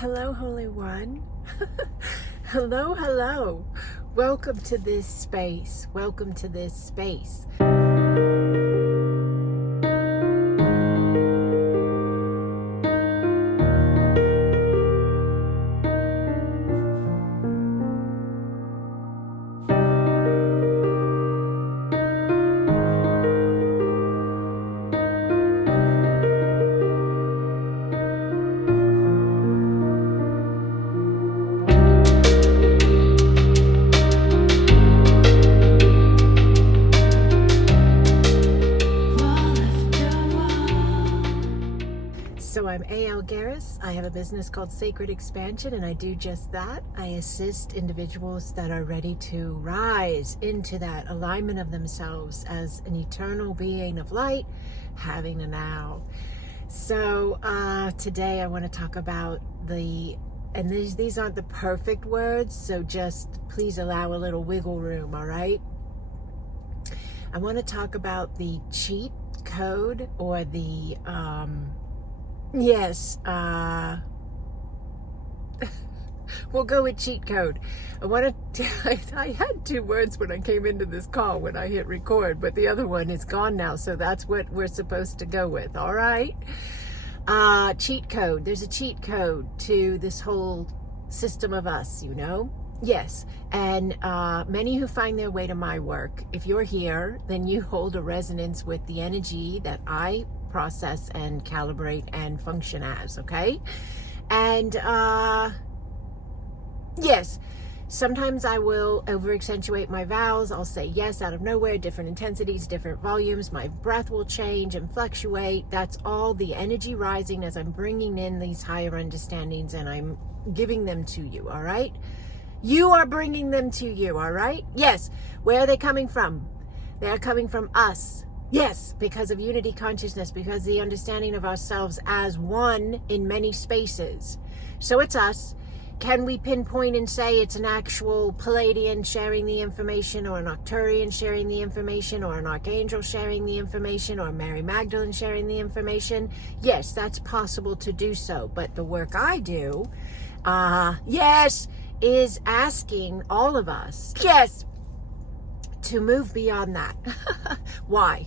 Hello, Holy One. Hello, hello. Welcome to this space. Welcome to this space. So I'm Garris. I have a business called Sacred Expansion, and I do just that. I assist individuals that are ready to rise into that alignment of themselves as an eternal being of light, having a now. So today I want to talk about and these aren't the perfect words, so just please allow a little wiggle room, all right? I want to talk about the cheat code, or the we'll go with cheat code. I had two words when I came into this call when I hit record, but the other one is gone now, so that's what we're supposed to go with, all right? Cheat code. There's a cheat code to this whole system of us, you know? Yes, and many who find their way to my work, if you're here, then you hold a resonance with the energy that I process and calibrate and function as, okay? And yes, sometimes I will over accentuate my vowels. I'll say yes out of nowhere, different intensities, different volumes. My breath will change and fluctuate. That's all the energy rising as I'm bringing in these higher understandings, and I'm giving them to you, all right? You are bringing them to you, all right? Yes. Where are they coming from? They're coming from us. Yes, because of unity consciousness, because the understanding of ourselves as one in many spaces. So it's us. Can we pinpoint and say it's an actual Palladian sharing the information, or an Arcturian sharing the information, or an Archangel sharing the information, or Mary Magdalene sharing the information? Yes, that's possible to do so. But the work I do, is asking all of us, to move beyond that. Why?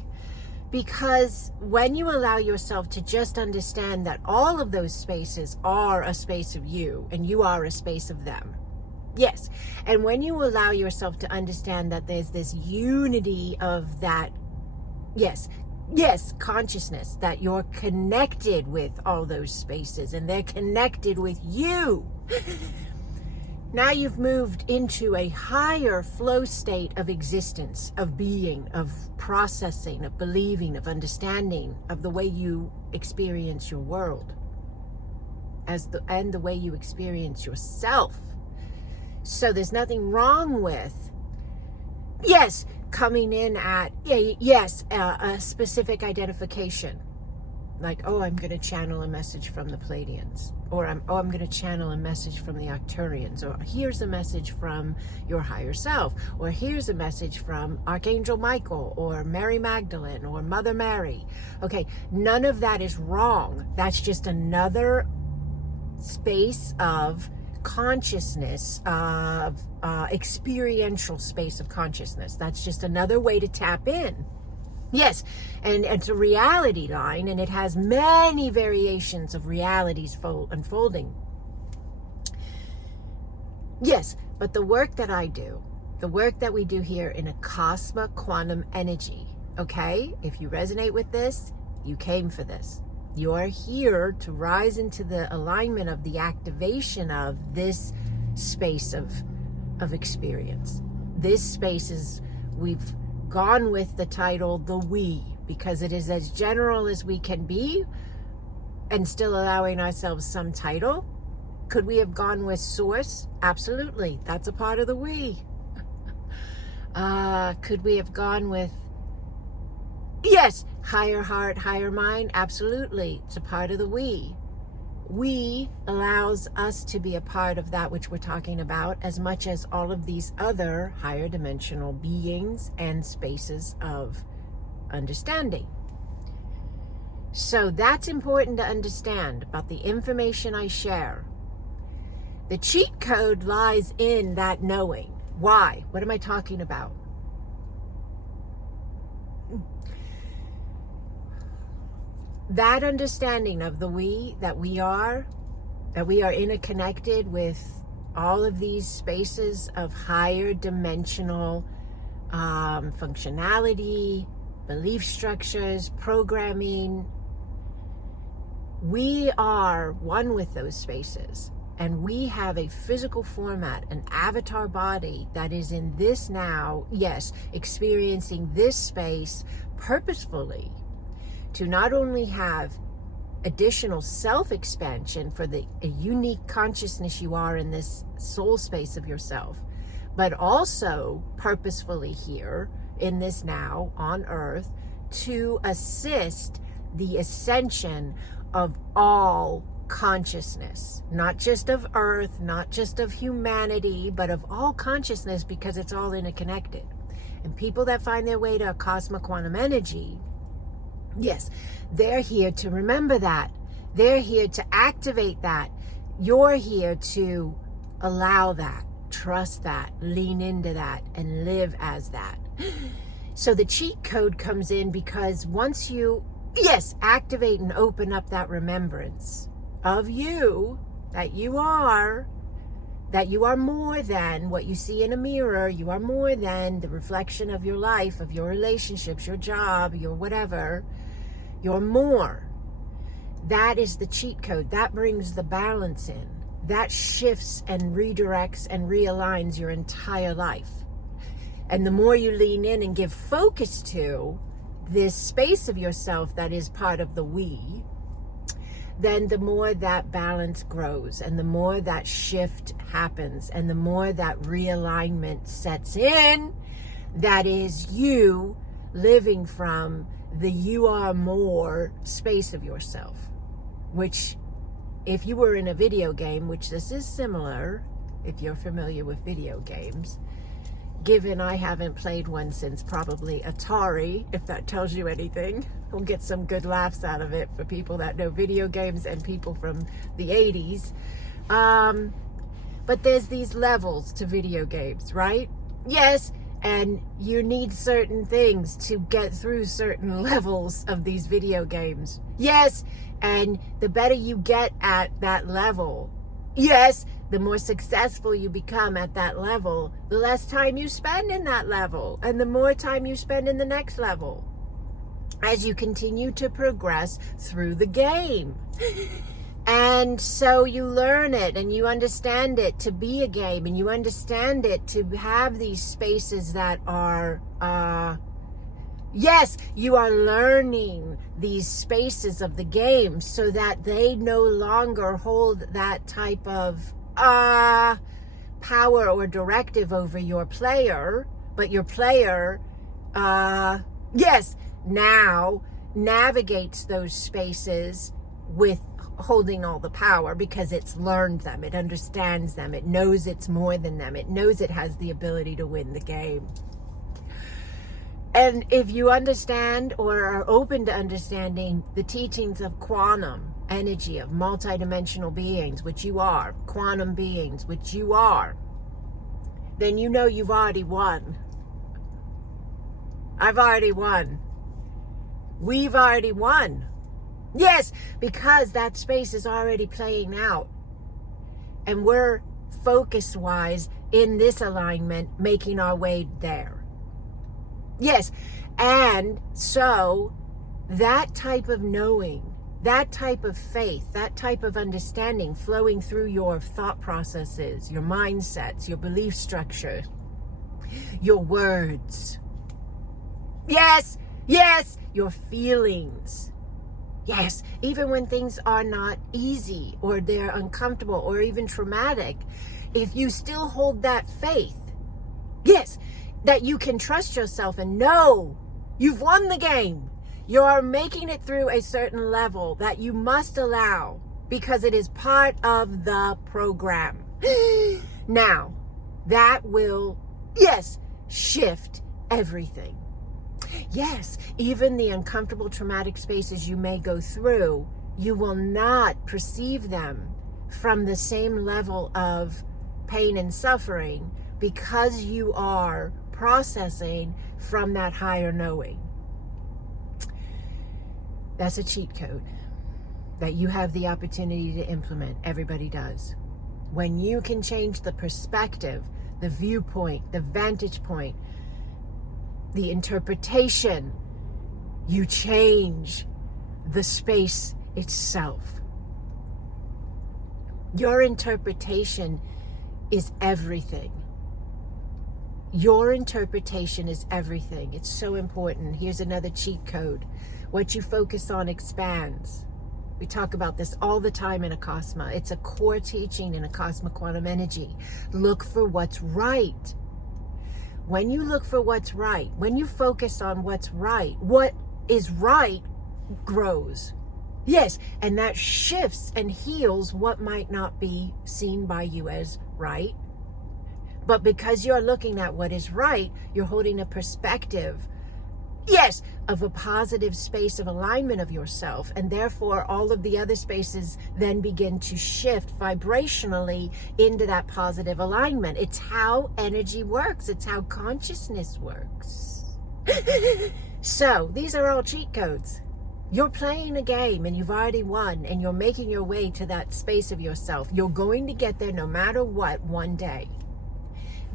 Because when you allow yourself to just understand that all of those spaces are a space of you, and you are a space of them. Yes. And when you allow yourself to understand that there's this unity of that, yes, consciousness, that you're connected with all those spaces and they're connected with you. Now you've moved into a higher flow state of existence, of being, of processing, of believing, of understanding, of the way you experience your world, and the way you experience yourself. So there's nothing wrong with, coming in at, a specific identification. Like, I'm going to channel a message from the Palladians, or I'm going to channel a message from the Arcturians, or here's a message from your higher self, or here's a message from Archangel Michael, or Mary Magdalene, or Mother Mary. Okay, none of that is wrong. That's just another space of consciousness, of experiential space of consciousness. That's just another way to tap in. Yes, and it's a reality line, and it has many variations of realities unfolding. Yes, but the work that I do, the work that we do here in Acasma quantum energy, okay? If you resonate with this, you came for this. You're here to rise into the alignment of the activation of this space of experience. This space is, we've gone with the title the we, because it is as general as we can be and still allowing ourselves some title. Could we have gone with source? Absolutely, that's a part of the we. Could we have gone with higher heart, higher mind? Absolutely, it's a part of the we. We allows us to be a part of that which we're talking about, as much as all of these other higher dimensional beings and spaces of understanding. So that's important to understand about the information I share. The cheat code lies in that knowing. Why? What am I talking about? That understanding of that we are interconnected with all of these spaces of higher dimensional functionality, belief structures, programming. We are one with those spaces, and we have a physical format, an avatar body that is in this now, yes, experiencing this space purposefully to not only have additional self-expansion for the unique consciousness you are in this soul space of yourself, but also purposefully here in this now on earth to assist the ascension of all consciousness, not just of earth, not just of humanity, but of all consciousness, because it's all interconnected. And people that find their way to Acasma quantum energy, yes, they're here to remember that. They're here to activate that. You're here to allow that, trust that, lean into that, and live as that. So the cheat code comes in because once you, yes, activate and open up that remembrance of you, that you are more than what you see in a mirror. You are more than the reflection of your life, of your relationships, your job, your whatever. You're more. That is the cheat code. That brings the balance in. That shifts and redirects and realigns your entire life. And the more you lean in and give focus to this space of yourself that is part of the we, then the more that balance grows, and the more that shift happens, and the more that realignment sets in. That is you living from the you are more space of yourself, which if you were in a video game, which this is similar, if you're familiar with video games, given I haven't played one since probably Atari, if that tells you anything. We'll get some good laughs out of it for people that know video games and people from the 80s. But there's these levels to video games, right? Yes, and you need certain things to get through certain levels of these video games. Yes, and the better you get at that level, yes, the more successful you become at that level, the less time you spend in that level, and the more time you spend in the next level as you continue to progress through the game. And so you learn it and you understand it to be a game, and you understand it to have these spaces that are, yes, you are learning these spaces of the game so that they no longer hold that type of power or directive over your player, but your player, yes, now navigates those spaces with holding all the power because it's learned them, it understands them, it knows it's more than them, it knows it has the ability to win the game. And if you understand or are open to understanding the teachings of quantum energy, of multidimensional beings, which you are, quantum beings, which you are, then you know you've already won. I've already won. We've already won. Yes, because that space is already playing out. And we're focus-wise in this alignment making our way there. Yes, and so that type of knowing, that type of faith, that type of understanding flowing through your thought processes, your mindsets, your belief structure, your words. Yes, yes, your feelings. Yes, even when things are not easy or they're uncomfortable or even traumatic, if you still hold that faith, yes, that you can trust yourself and know you've won the game. You're making it through a certain level that you must allow because it is part of the program. Now, that will, yes, shift everything. Yes, even the uncomfortable traumatic spaces you may go through, you will not perceive them from the same level of pain and suffering because you are processing from that higher knowing. That's a cheat code that you have the opportunity to implement. Everybody does. When you can change the perspective, the viewpoint, the vantage point, the interpretation, you change the space itself. Your interpretation is everything. Your interpretation is everything. It's so important. Here's another cheat code. What you focus on expands. We talk about this all the time in Acasma. It's a core teaching in Acasma Quantum Energy. Look for what's right. When you look for what's right, when you focus on what's right, what is right grows. Yes, and that shifts and heals what might not be seen by you as right. But because you're looking at what is right, you're holding a perspective, yes, of a positive space of alignment of yourself. And therefore, all of the other spaces then begin to shift vibrationally into that positive alignment. It's how energy works. It's how consciousness works. So these are all cheat codes. You're playing a game and you've already won, and you're making your way to that space of yourself. You're going to get there no matter what one day.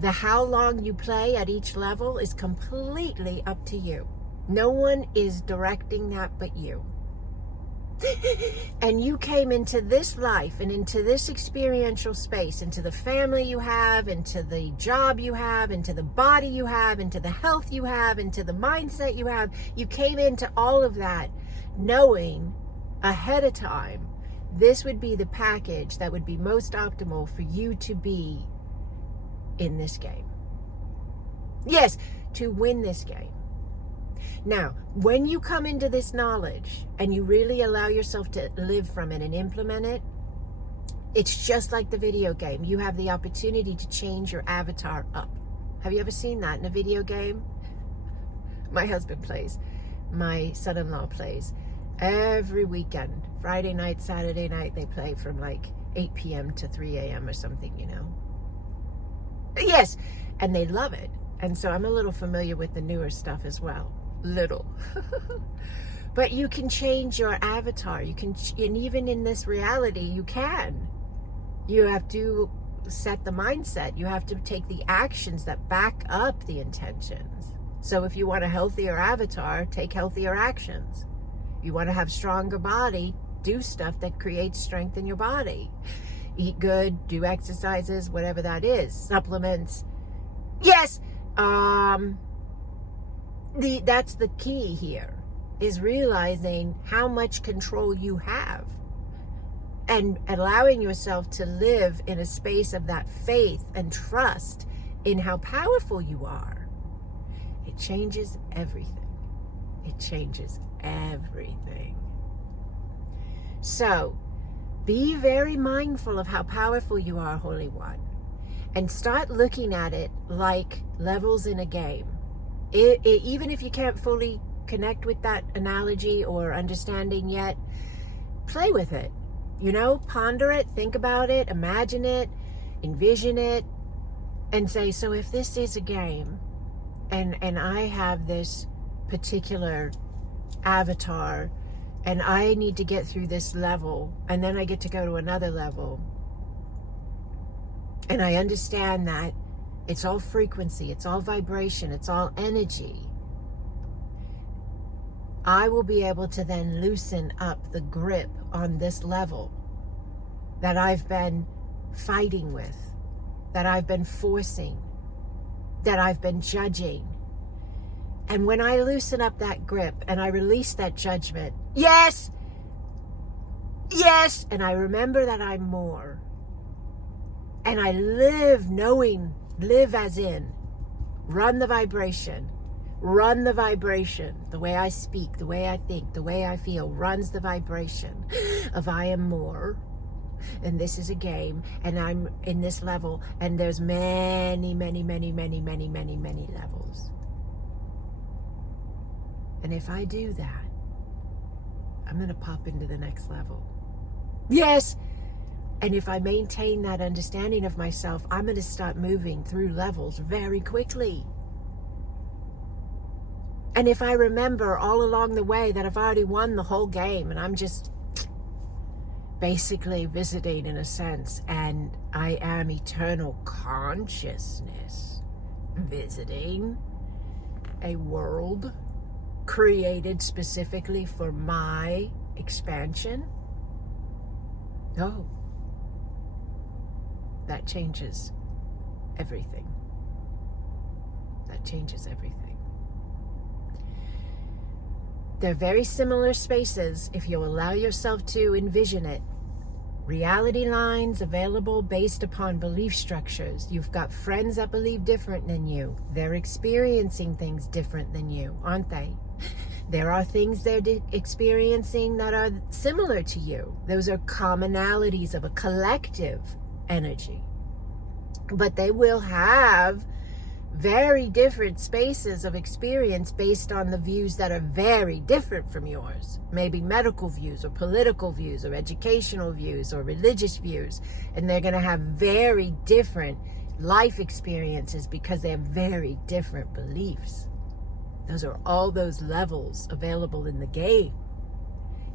The how long you play at each level is completely up to you. No one is directing that but you. And you came into this life and into this experiential space, into the family you have, into the job you have, into the body you have, into the health you have, into the mindset you have. You came into all of that knowing ahead of time this would be the package that would be most optimal for you to be in this game. Yes, to win this game. Now, when you come into this knowledge and you really allow yourself to live from it and implement it, it's just like the video game. You have the opportunity to change your avatar up. Have you ever seen that in a video game? My husband plays. My son-in-law plays. Every weekend, Friday night, Saturday night, they play from like 8 p.m. to 3 a.m. or something, you know. Yes, and they love it. And so I'm a little familiar with the newer stuff as well. Little. But you can change your avatar. You can, and even in this reality, you can. You have to set the mindset. You have to take the actions that back up the intentions. So if you want a healthier avatar, take healthier actions. You want to have stronger body, do stuff that creates strength in your body. Eat good, do exercises, whatever that is. Supplements. Yes, that's the key here, is realizing how much control you have and allowing yourself to live in a space of that faith and trust in how powerful you are. It changes everything. It changes everything. So, be very mindful of how powerful you are, Holy One, and start looking at it like levels in a game. Even if you can't fully connect with that analogy or understanding yet, play with it. You know, ponder it, think about it, imagine it, envision it, and say, so if this is a game, and I have this particular avatar, and I need to get through this level, and then I get to go to another level, and I understand that it's all frequency, it's all vibration, it's all energy, I will be able to then loosen up the grip on this level that I've been fighting with, that I've been forcing, that I've been judging. And when I loosen up that grip and I release that judgment, yes, yes, and I remember that I'm more, and I live knowing, live as in, run the vibration, the way I speak, the way I think, the way I feel, runs the vibration of I am more, and this is a game, and I'm in this level, and there's many, many, many, many, many, many, many levels. And if I do that, I'm going to pop into the next level. Yes, And if I maintain that understanding of myself, I'm going to start moving through levels very quickly. And if I remember all along the way that I've already won the whole game and I'm just basically visiting in a sense, and I am eternal consciousness visiting a world created specifically for my expansion, oh, that changes everything. That changes everything. They're very similar spaces if you allow yourself to envision it. Reality lines available based upon belief structures. You've got friends that believe different than you. They're experiencing things different than you, aren't they? There are things they're experiencing that are similar to you. Those are commonalities of a collective energy. But they will have very different spaces of experience based on the views that are very different from yours. Maybe medical views or political views or educational views or religious views. And they're going to have very different life experiences because they have very different beliefs. Those are all those levels available in the game.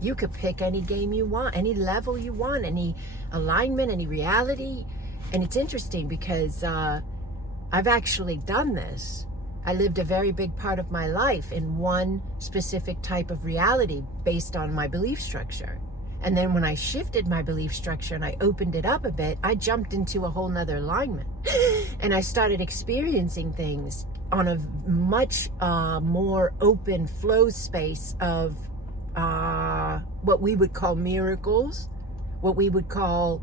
You could pick any game you want, any level you want, any alignment, any reality. And it's interesting because I've actually done this. I lived a very big part of my life in one specific type of reality based on my belief structure. And then when I shifted my belief structure and I opened it up a bit, I jumped into a whole nother alignment. And I started experiencing things on a much more open flow space of what we would call miracles, what we would call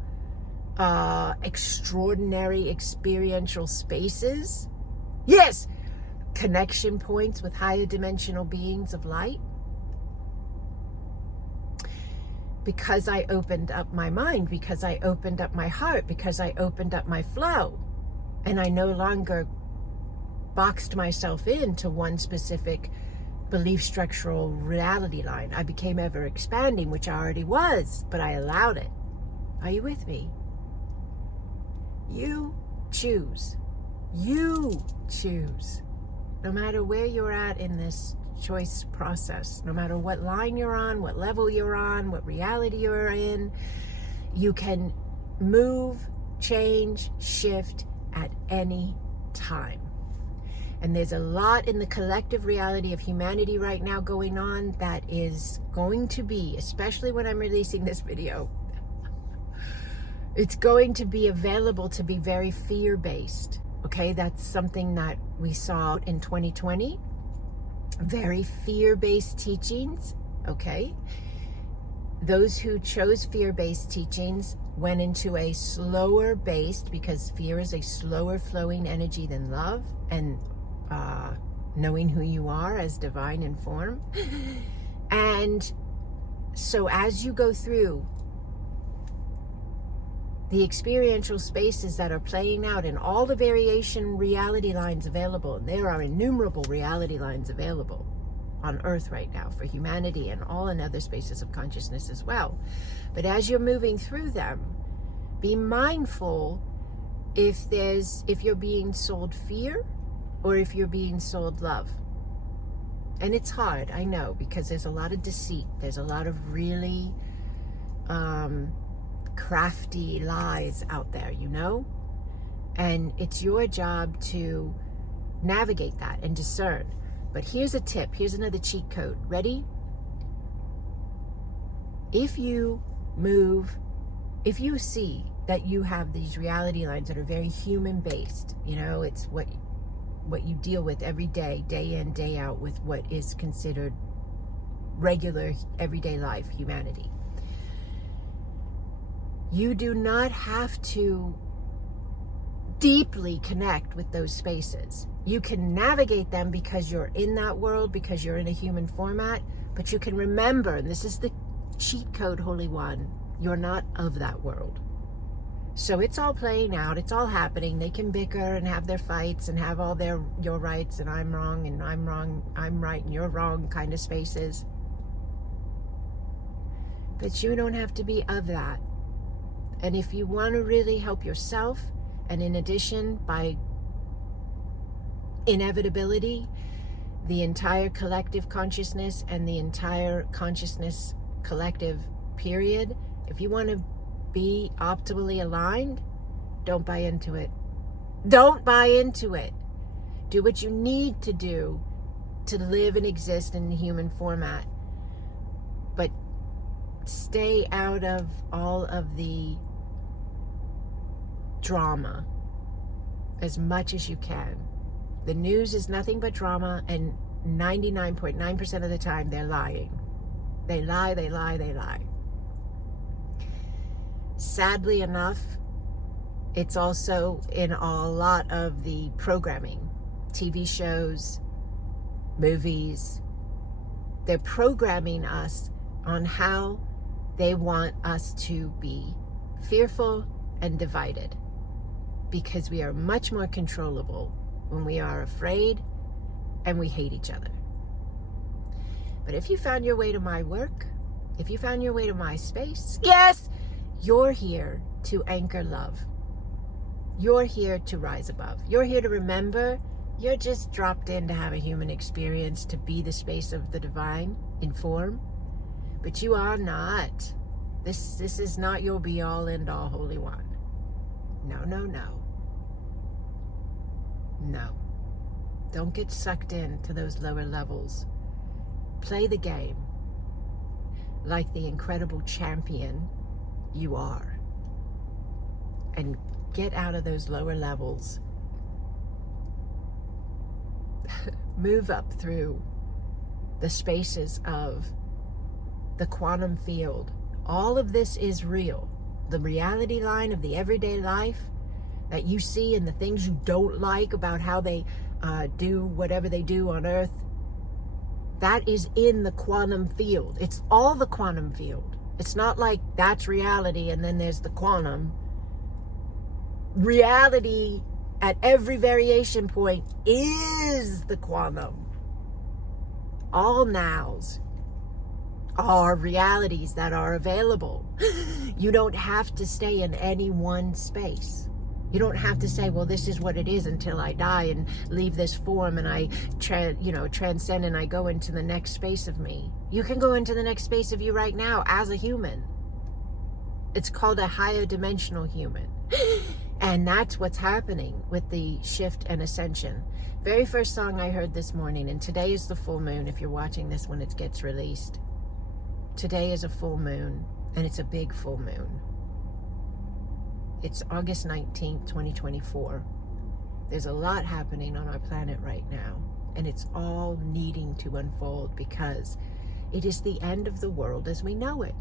extraordinary experiential spaces. Yes, connection points with higher dimensional beings of light. Because I opened up my mind, because I opened up my heart, because I opened up my flow. And I no longer boxed myself into one specific belief structural reality line. I became ever expanding, which I already was, but I allowed it. Are you with me? You choose. You choose. No matter where you're at in this choice process, no matter what line you're on, what level you're on, what reality you're in, you can move, change, shift at any time. And there's a lot in the collective reality of humanity right now going on that is going to be, especially when I'm releasing this video, it's going to be available to be very fear-based. Okay, that's something that we saw in 2020. Very fear-based teachings. Okay, those who chose fear-based teachings went into a slower based, because fear is a slower flowing energy than love and knowing who you are as divine in form. And so as you go through the experiential spaces that are playing out in all the variation reality lines available, and there are innumerable reality lines available on Earth right now for humanity and all in other spaces of consciousness as well. But as you're moving through them, be mindful if you're being sold fear or if you're being sold love. And it's hard, I know, because there's a lot of deceit. There's a lot of really crafty lies out there, you know? And it's your job to navigate that and discern. But here's a tip. Here's another cheat code. Ready? If you see that you have these reality lines that are very human-based, you know, it's what you deal with every day, day in, day out, with what is considered regular, everyday life, humanity. You do not have to deeply connect with those spaces. You can navigate them because you're in that world, because you're in a human format, but you can remember, and this is the cheat code, Holy One, you're not of that world. So it's all playing out, it's all happening. They can bicker and have their fights and have all your rights and I'm wrong and I'm wrong, I'm right and you're wrong kind of spaces. But you don't have to be of that. And if you want to really help yourself, and in addition, by inevitability, the entire collective consciousness and the entire consciousness collective period, if you want to be optimally aligned, don't buy into it. Don't buy into it. Do what you need to do to live and exist in the human format. But stay out of all of the drama as much as you can. The news is nothing but drama, and 99.9% of the time they're lying. They lie, they lie, they lie. Sadly enough, it's also in a lot of the programming, TV shows, movies. They're programming us on how they want us to be fearful and divided, because we are much more controllable when we are afraid and we hate each other. But if you found your way to my work, if you found your way to my space, yes, you're here to anchor love. You're here to rise above. You're here to remember you're just dropped in to have a human experience, to be the space of the divine in form. But you are not. This is not your be-all, end-all, Holy One. No, no, no. No. Don't get sucked into those lower levels. Play the game like the incredible champion you are. And get out of those lower levels. Move up through the spaces of the quantum field. All of this is real. The reality line of the everyday life that you see, and the things you don't like about how they do whatever they do on Earth, that is in the quantum field. It's all the quantum field. It's not like that's reality and then there's the quantum. Reality at every variation point is the quantum. All nows are realities that are available. You don't have to stay in any one space. You don't have to say, well, this is what it is until I die and leave this form and I transcend and I go into the next space of me. You can go into the next space of you right now as a human. It's called a higher dimensional human. And that's what's happening with the shift and ascension. Very first song I heard this morning, and today is the full moon if you're watching this when it gets released. Today is a full moon, and it's a big full moon. It's August 19th, 2024. There's a lot happening on our planet right now, and it's all needing to unfold because it is the end of the world as we know it.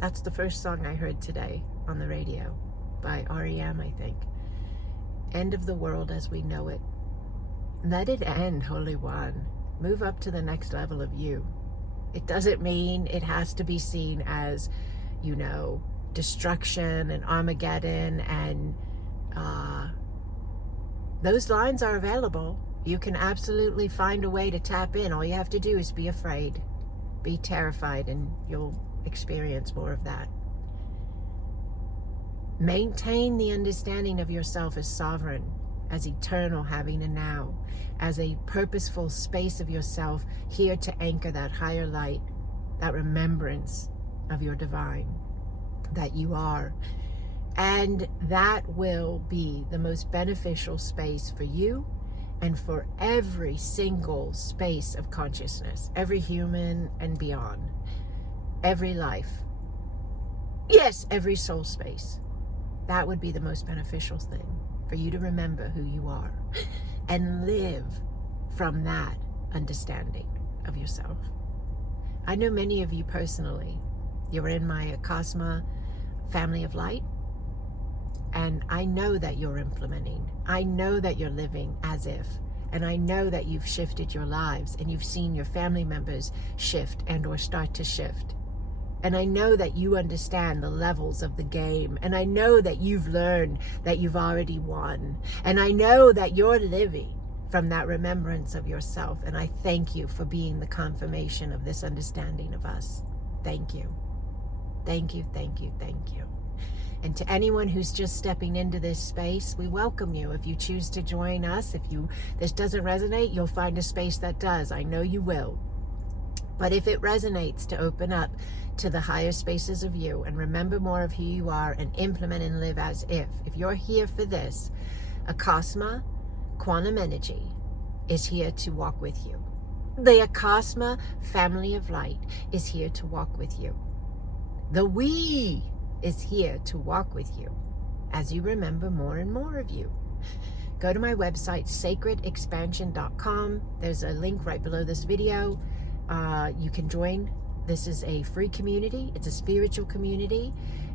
That's the first song I heard today on the radio by REM, I think. End of the world as we know it. Let it end, Holy One. Move up to the next level of you. It doesn't mean it has to be seen as, destruction and Armageddon, and those lines are available. You can absolutely find a way to tap in. All you have to do is be afraid, be terrified, and you'll experience more of that. Maintain the understanding of yourself as sovereign, as eternal, having a now, as a purposeful space of yourself here to anchor that higher light, that remembrance of your divine, that you are. And that will be the most beneficial space for you and for every single space of consciousness, every human and beyond, every life. Yes, every soul space. That would be the most beneficial thing, for you to remember who you are and live from that understanding of yourself. I know many of you personally. You're in my Acasma family of light, and I know that you're implementing. I know that you're living as if, and I know that you've shifted your lives and you've seen your family members shift and or start to shift. And I know that you understand the levels of the game. And I know that you've learned that you've already won. And I know that you're living from that remembrance of yourself. And I thank you for being the confirmation of this understanding of us. Thank you. Thank you, thank you, thank you. And to anyone who's just stepping into this space, we welcome you. If you choose to join us, if this doesn't resonate, you'll find a space that does. I know you will. But if it resonates, to open up to the higher spaces of you and remember more of who you are and implement and live as if. If you're here for this, Acasma Quantum Energy is here to walk with you. The Acasma family of light is here to walk with you. The we is here to walk with you as you remember more and more of you. Go to my website, sacredexpansion.com. There's a link right below this video. You can join. This is a free community. It's a spiritual community.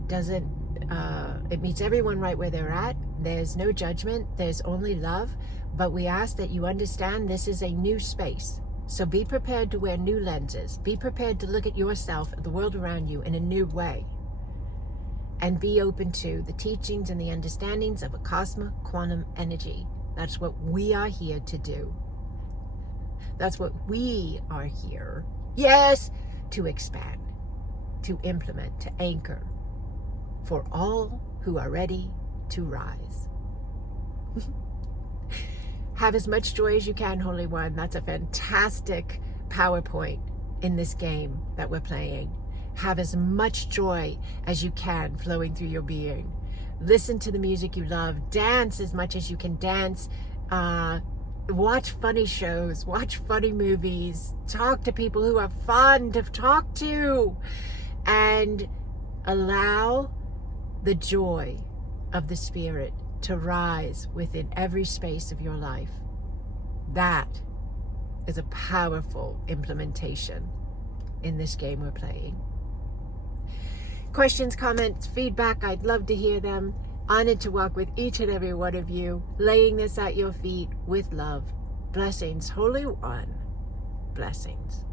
It meets everyone right where they're at. There's no judgment. There's only love. But we ask that you understand this is a new space. So be prepared to wear new lenses. Be prepared to look at yourself and the world around you in a new way. And be open to the teachings and the understandings of Acasma Quantum Energy. That's what we are here to do. That's what we are here, yes, to expand, to implement, to anchor for all who are ready to rise. Have as much joy as you can, Holy One. That's a fantastic PowerPoint in this game that we're playing. Have as much joy as you can flowing through your being. Listen to the music you love. Dance as much as you can dance. Watch funny shows. Watch funny movies. Talk to people who are fun to talk to. And allow the joy of the Spirit to rise within every space of your life. That is a powerful implementation in this game we're playing. Questions, comments, feedback, I'd love to hear them. Honored to walk with each and every one of you, laying this at your feet with love. Blessings, Holy One. Blessings.